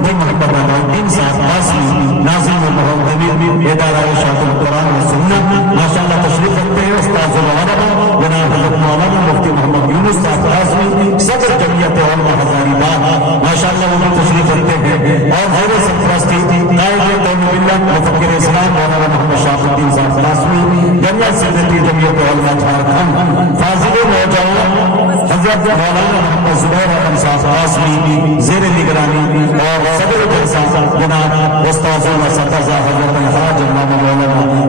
मुफ्ती मोहम्मद अलाउद्दीन साहब कासमी नाज़िम मुहम्मद इदारा इरशादुल कुरान व सुन्नह माशाअल्लाह तशरीफ रखते हैं। उस्ताद मौलाना जनाब हज़रत मौलाना मुफ्ती मोहम्मद यूनुस साहब कासमी सदर जमीयत उलमा हज़ारीबाग माशाअल्लाह वो भी तशरीफ रखते हैं। और हमारे सरपरस्ती कायद तौहीद मुफक्किर इस्लाम मौलाना मोहम्मद शाहुद्दीन साहब कासमी जमीयत सदर जमीयत उलमा झारखंड फाजिल नौजवान हज़रत मौलाना मोहम्मद ज़ुबैर अहमद साहब कासमी ज़ेर निगरानी और सदर जलसा जनाब उस्ताद सदर हज़रत हाज मौलाना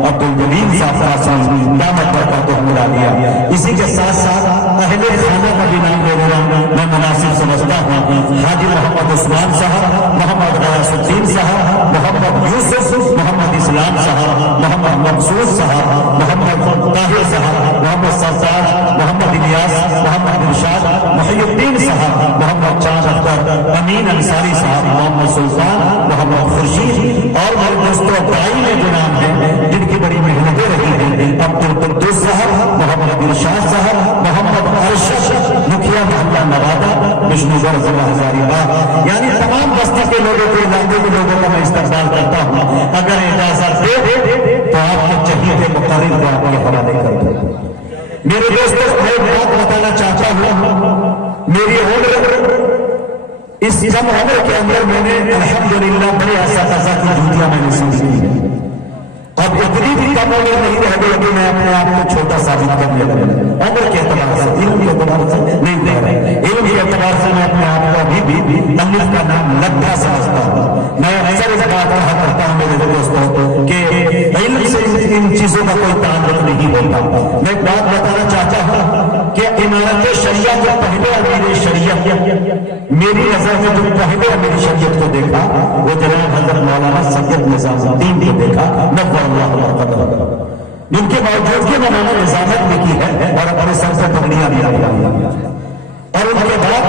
अब्दुल जलील साहब कासमी दामत बरकतुहुल आलिया। इसी के साथ साथ अहले खाना का भी नाम ले रहा मैं मुनासिब समझता हूँ। हाजी मोहम्मद उस्मान साहब, मोहम्मद गयासुद्दीन साहब, मोहम्मद यूसुफ, मोहम्मद इस्लाम साहब, मोहम्मद मकसूद साहब, मोहम्मद ताहिर साहब, मोहम्मद सरताज, मोहम्मद इलियास, मोहम्मद इरशाद, मुहियुद्दीन साहब, मोहम्मद चांद अख्तर, अमीन अंसारी साहब, मोहम्मद सुल्तान, मोहम्मद खुर्शीद और मेरे दोस्तों दाई में जो नाम है जिनकी बड़ी मेहनतें रही हैं अब्दुल कुद्दूस साहब, मोहम्मद इरशाद साहब, मोहम्मद अरशद मुखिया मोहल्ला नवादा विष्णुगढ़ जिला हजारीबाग, यानी तमाम बस्ती के लोगों को इलाके के लोगों का मैं इस्तकबाल करता हूँ। अगर इजाजत दे तो आपको चाहिए थे मुक़र्रिर को आपके हवाले कर दो। मेरे दोस्तों मैं बात बताना चाहता हूँ। मेरी उम्र इस कम उम्र के अंदर मैंने अल्हम्दुलिल्लाह बड़े असातिज़ा की जूतियां मैंने सीखी है। अब इतनी भी कम उम्र नहीं रह गई कि मैं अपने आप को छोटा साबित करने लगा। उम्र के एतबार से, इल्म के एतबार से नहीं कह रहा, इल्म के एतबार से मैं अपने आप को अभी भी अल्लाह का नाम लद्दा समझता हूँ। मैं अक्सर इस बात कहा करता हूँ मेरे दोस्तों कि इल्म से इन चीजों का कोई ताल्लुक नहीं होता। मैं एक बात बताना चाहता हूँ कि इमारत शरिया के पहले अमीर शरिया मेरी नजर में जो पहले अमीर शरीयत को देखा वो जनाब हज़रत मौलाना सैयद निज़ामुद्दीन को देखा नव्वरअल्लाहु मरक़दहू। जिनके बावजूद कि उन्होंने निजामत भी की है और अपने सर से पगड़ियां भी लगाई और उनके बाद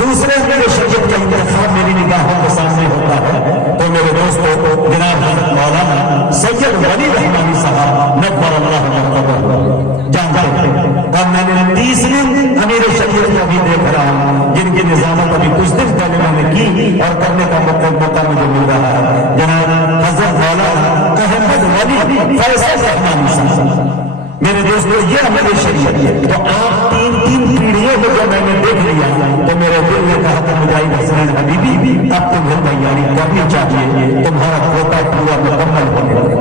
दूसरे अमीर शरीयत का इंतखाब मेरी निगाहों के सामने होता है तो मेरे दोस्तों जनाब हज़रत मौलाना सैयद वली रहमानी साहब नव्वरअल्लाहु मरक़दहू जानते हैं। और मैंने तीसरी अमीर शरीयत को भी देख रहा हूँ जिनकी निजामत अभी कुछ दिन पहले मैंने की और करने का मौका मुझे मिल रहा है जनाब हज़रत मौलाना अहमद वली फैसल रहमानी साहब। मेरे दोस्तों ये अमीर शरीयत है। तो आप तीन पीढ़ियों को जब मैंने देख लिया तो मेरे दिल ने कहा था मुजाहिद हसनैन हबीबी अब तुम्हें तैयारी करनी चाहिए, तुम्हारा कोटा पूरा मुकम्मल होने लगा।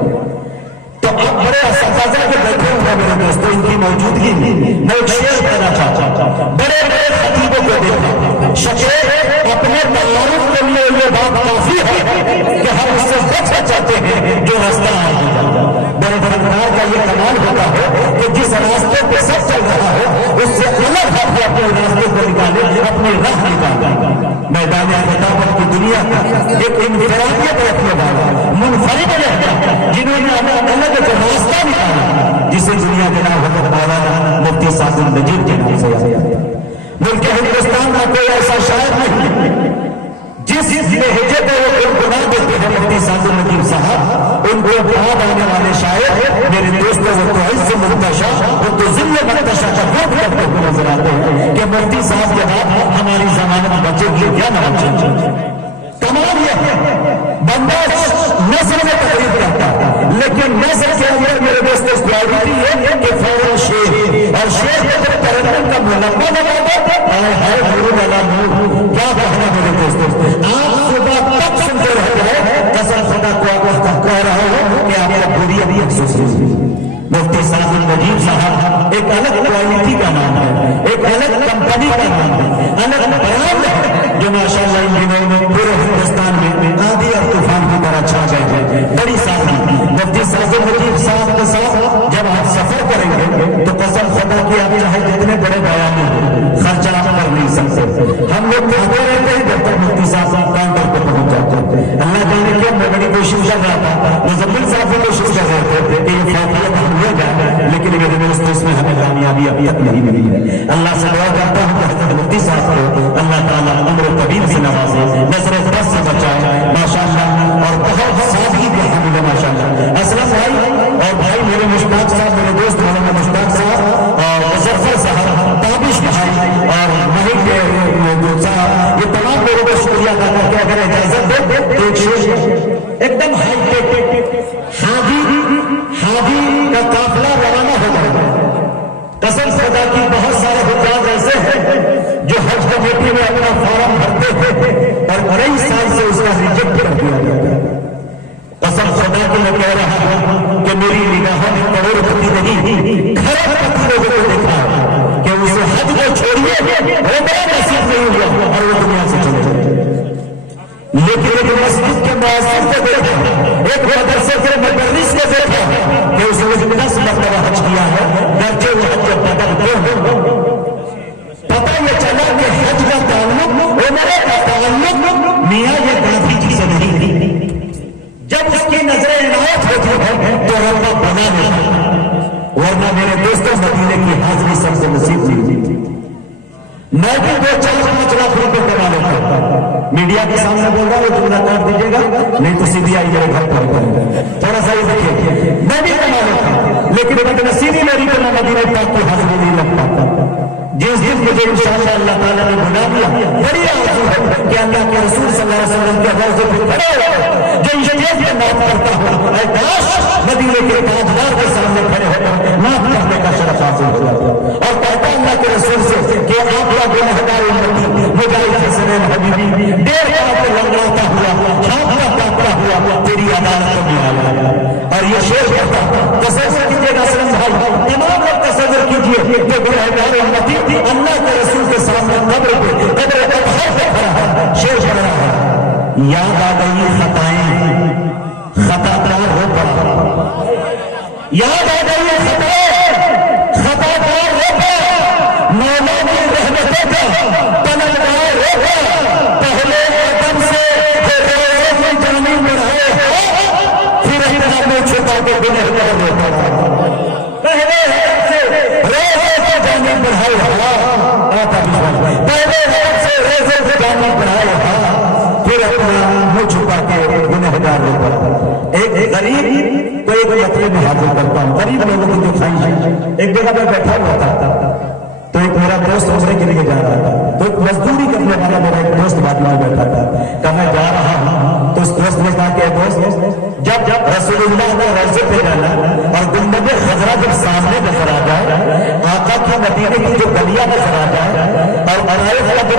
तो अब बड़े असातिज़ा के बैठे हुए मेरे दोस्तों इनकी मौजूदगी में मैं एक शेर कहना चाहता हूँ। बड़े बड़े खतीबों को देखा शकेर अपने तआरुफ के लिए ये बात काफी है कि हम उससे बचना चाहते हैं जो रास्ता आ जाता है। बड़े फनकार का ये कमाल होता है कि जिस रास्ते पे सब चल रहा है उससे अलग हट अपने रास्ते को निकाले, अपनी राह निकाले। मैदान खिताबत की दुनिया का एक इनफरादियत रखने वाला मुनफरिद रहता जिन्होंने अलग एक रास्ता निकाला जिसे दुनिया के नाम हज़रत मौलाना मुफ्ती सादिक नजीब के नाम से याद है। मुल्क हिंदुस्तान का कोई ऐसा शायर नहीं जिस लहजे पे वो गुनगुना देते हैं मुफ्ती सादिक नजीब साहब, उनको बाद आने वाले शायर मेरे दोस्तों वो तो इज्ज़ मुर्तशा वो तो ज़िल्ल मुर्तशा का वोट करते हुए नजर आते हैं कि मुफ्ती साहब के बाद हमारी जमानत बचेगी या न बचेगी। कमाल ये है बंदा नज़र में तकरीब करता है लेकिन नज़र के अंदर मेरे दोस्तों क्वालिटी है कि फौरन शेर और शेर के जब तरन्नुम का मुलम्मा लगा दो है गुरु वाला नूर। क्या कहना मेरे दोस्तों, आप सुबह तक सुनते रहते हैं कसम खुदा को कह रहा हूं कि आपका बुरी अभी अफसोस नहीं। मुफ्ती सादिक नजीब साहब एक अलग क्वालिटी का नाम है, एक अलग कंपनी का नाम है, अलग ब्रांड है जो माशाअल्लाह इन दिनों में पूरे हिंदुस्तान में आंधी और तूफान की तरह छा गए हैं। बड़ी साथी मुफ्ती सादिक नजीब साहब के साथ जब आप सफर करेंगे तो कसम खुदा की आप चाहे जितने बड़े बयान हो खर्चा आप कर नहीं सकते। हम लोग खाते रहते हैं जब तक मुफ्ती साहब کہ اگر اجازت دے تو ایک شیش ایک دم ہائی ٹیک حاجی کا قافلہ روانہ ہو گیا. قسم خدا کی بہت سارے حجاج ایسے ہیں جو حج کمیٹی میں اپنا فارم بھرتے تھے اور کئی سال سے اس کا ریجیکٹ کر دیا گیا. قسم خدا کی میں کہہ رہا ہوں کہ میری نگاہوں میں کروڑ پتی نہیں کھرب پتی لوگوں کو دیکھا کہ اسے حج کو چھوڑیے وہ بڑا نصیب نہیں ہوا اور وہ دنیا سے چلے گئے. لیکن ایک مسجد کے مؤذن کو دیکھا, ایک مدرسے کے مدرس کو دیکھا کہ اس نے 10 مرتبہ حج کیا ہے درجے وہ حج بدل کیوں. پتہ یہ چلا کہ حج کا تعلق عمرے کا تعلق میاں یہ گاندھی جی سے نہیں تھی. جب اس کی نظر عنایت ہوتی ہے تو ربا بنا لیتا, ورنہ میرے دوستوں مدینے کی حاضری سب سے نصیب نہیں ہوتی. میں بھی 2-4-5 لاکھ روپے کما لیتا ہوں. میڈیا کے سامنے بول رہا ہوں جملہ کاٹ دیجیے گا, نہیں تو سی بی آئی میرے گھر پر تھوڑا سا یہ دیکھیے. میں بھی کما لیتا ہوں لیکن بد نصیبی میری کو میں مدینہ پاک کی حاضری نہیں لگ پاتا. جس دن مجھے انشاءاللہ اللہ تعالیٰ نے بنا دیا, بڑی آرزو ہے کہ اللہ کے رسول صلی اللہ علیہ وسلم کے روضے پہ کھڑے ہو جو انشاءاللہ میں معاف کرتا ہوں, اے کاش مدینے کے تاجدار کے سامنے کھڑے ہو کر معاف کرنے کا شرف حاصل ہو جاتا. اور کہتا اللہ کے رسول سے کہ آپ کا گنہگار امتی مجاہد حسن حبیبی 1.5 سال سے لنگڑاتا ہوا چھاپتا کاٹتا ہوا تیری عدالت میں آیا. اور یہ شعر کہتا تصور کیجیے گا اسلم بھائی, تمام لوگ تصور کیجیے کہ گنہگار امتی اللہ کے رسول کے سامنے قبر پہ اطہار پہ کھڑا ہے, شعر پڑھ رہا ہے. یاد آ گئی خطائیں خطا کار ہو پڑا, یاد آ گئی خطائیں خطا کار ہو پڑا, مولا کی رحمتوں کا طلبگار ہو پڑا. پہلے قدم سے روزے میں جانی بڑھائے ہو, پھر اپنا منہ چھپا کے گنہگار ہو پڑا. پہلے روزے سے جانی بڑھائے ہوا, پہلے سے روزے سے جانی بڑھائے ہوا, پھر اپنا منہ چھپا کے گنہگار ہو پڑا. ایک غریب تو ایک مطلب میں حاضر کرتا ہوں, غریب لوگوں کی جو خواہش ہے. ایک جگہ میں بیٹھا ہوا تھا تو ایک میرا دوست عمرے کے لیے جا رہا تھا, تو ایک مزدوری کرنے والا میرا ایک دوست بعد میں بیٹھا تھا. کہ میں جا رہا ہوں تو اس دوست نے کہا کہ دوست جب رسول اللہ کے روضے پہ جانا اور گنبد خضرا جب سامنے نظر آ جائے, آقا کی مدینے کی جو گلیاں نظر آ جائے اور عرائف کا جو